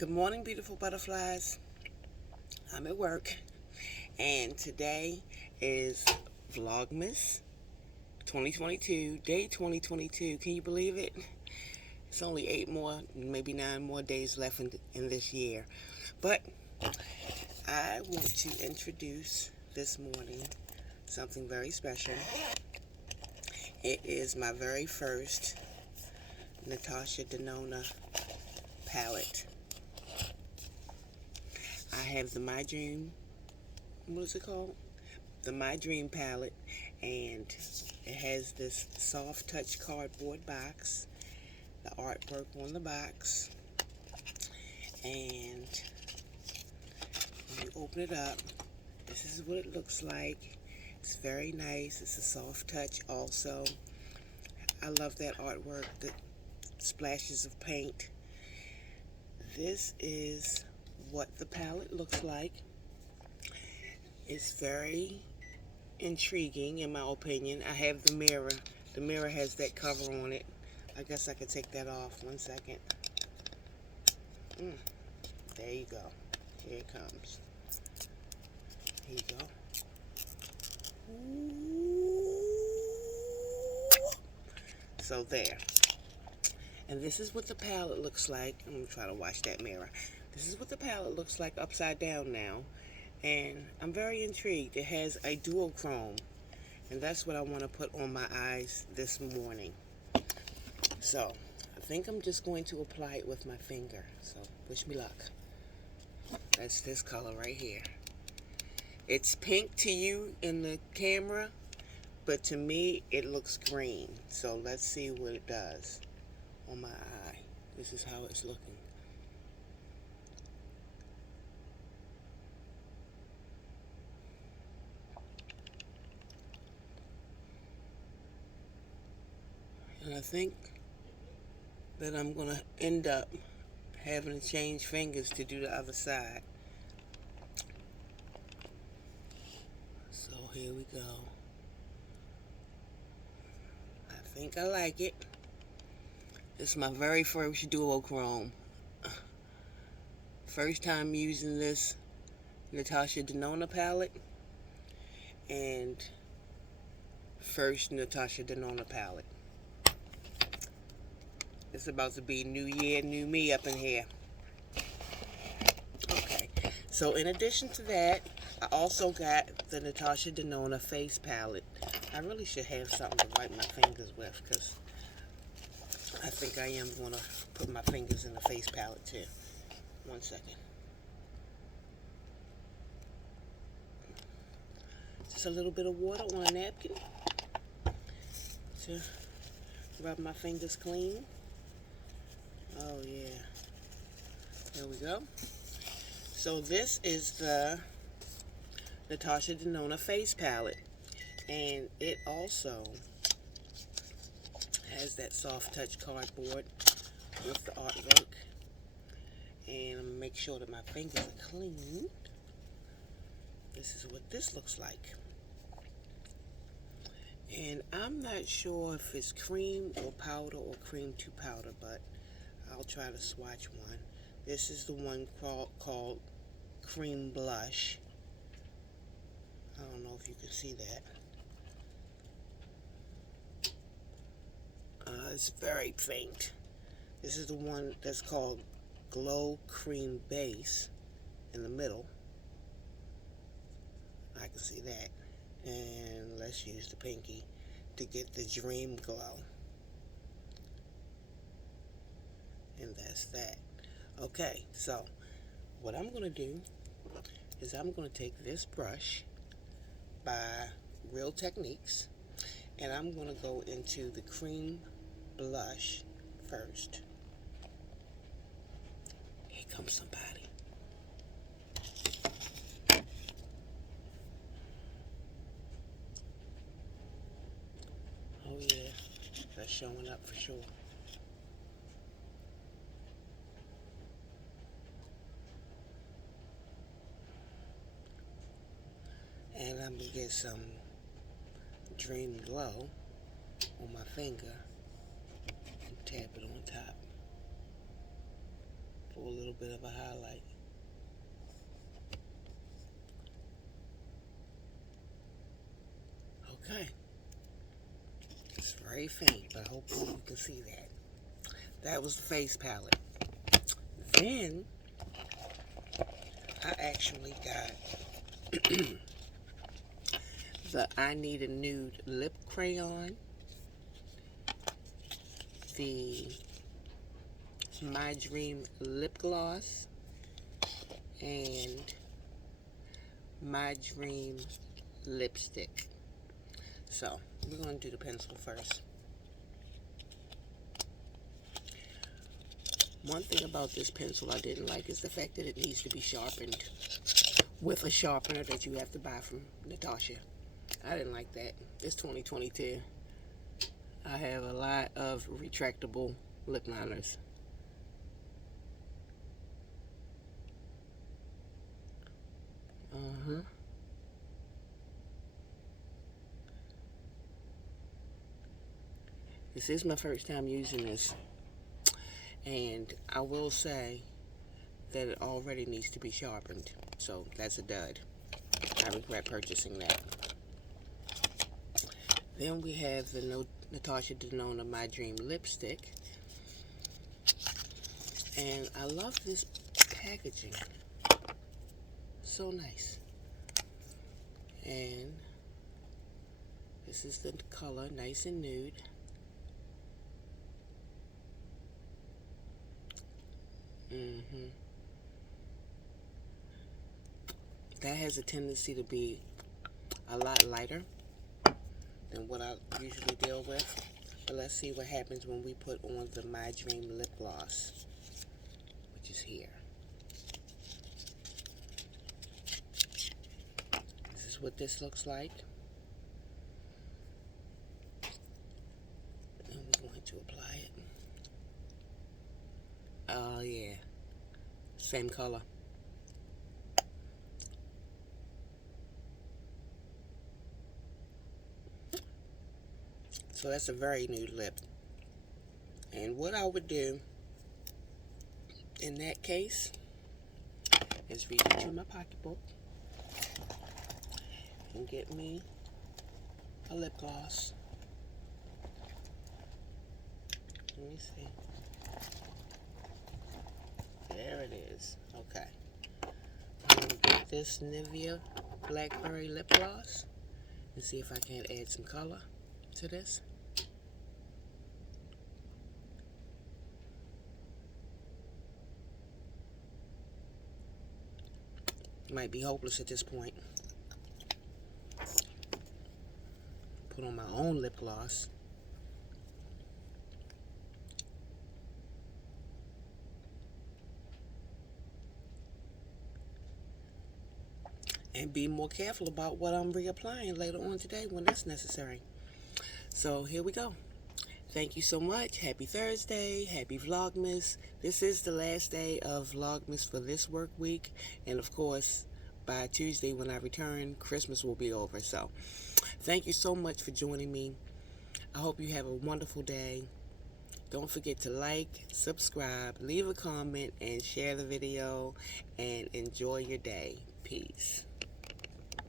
Good morning, beautiful butterflies. I'm at work, and today is Vlogmas 2022, day 2022. Can you believe it? It's only 8 more, maybe 9 more days left in this year. But I want to introduce this morning something very special. It is my very first Natasha Denona palette. I have the My Dream, what is it called? The My Dream palette, and it has this soft touch cardboard box, the artwork on the box, and when you open it up, this is what it looks like. It's very nice. It's a soft touch also. I love that artwork, the splashes of paint. This is what the palette looks like. It's very intriguing in my opinion. I have the mirror. The mirror has that cover on it. I guess I could take that off. 1 second. There you go. Here it comes. Here you go. So there. And this is what the palette looks like. I'm going to try to watch that mirror. This is what the palette looks like upside down now. And I'm very intrigued. It has a duochrome. And that's what I want to put on my eyes this morning. So, I think I'm just going to apply it with my finger. So, wish me luck. That's this color right here. It's pink to you in the camera, but to me, it looks green. So, let's see what it does on my eye. This is how it's looking. And I think that I'm going to end up having to change fingers to do the other side. So here we go. I think I like it. This is my very first duochrome. First time using this Natasha Denona palette. And first Natasha Denona palette. It's about to be new year, new me up in here. Okay, so in addition to that, I also got the Natasha Denona face palette. I really should have something to wipe my fingers with, because I think I am going to put my fingers in the face palette too. 1 second. Just a little bit of water on a napkin to rub my fingers clean. Oh yeah, there we go. So this is the Natasha Denona face palette, and it also has that soft touch cardboard with the artwork. And I'm gonna make sure that my fingers are clean. This is what this looks like. And I'm not sure if it's cream or powder or cream to powder, but I'll try to swatch one. This is the one called Cream Blush. I don't know if you can see that. It's very faint. This is the one that's called Glow Cream Base in the middle. I can see that. And let's use the pinky to get the Dream Glow. And that's that. Okay, so what I'm going to do is I'm going to take this brush by Real Techniques, and I'm going to go into the cream blush first. Here comes somebody. Oh yeah, that's showing up for sure. And I'm going to get some Dream Glow on my finger and tap it on top for a little bit of a highlight. Okay. It's very faint, but hopefully you can see that. That was the face palette. Then, I actually got the I Need a Nude lip crayon, the My Dream lip gloss, and My Dream lipstick. So, we're going to do the pencil first. One thing about this pencil I didn't like is the fact that it needs to be sharpened with a sharpener that you have to buy from Natasha. I didn't like that. It's 2022. I have a lot of retractable lip liners. This is my first time using this, and I will say that it already needs to be sharpened, so that's a dud. I regret purchasing that. Then we have the Natasha Denona My Dream lipstick, and I love this packaging. So nice. And this is the color, nice and nude. That has a tendency to be a lot lighter than what I usually deal with. But let's see what happens when we put on the My Dream lip gloss, which is here. This is what this looks like. And we're going to apply it. Oh yeah, same color. So that's a very nude lip. And what I would do in that case is reach into my pocketbook and get me a lip gloss. Let me see. There it is. Okay. I'm going to get this Nivea Blackberry lip gloss and see if I can add some color to this. Might be hopeless at this point. Put on my own lip gloss. And be more careful about what I'm reapplying later on today when that's necessary. So here we go. Thank you so much. Happy Thursday. Happy Vlogmas. This is the last day of Vlogmas for this work week. And of course, by Tuesday when I return, Christmas will be over. So thank you so much for joining me. I hope you have a wonderful day. Don't forget to like, subscribe, leave a comment, and share the video. And enjoy your day. Peace.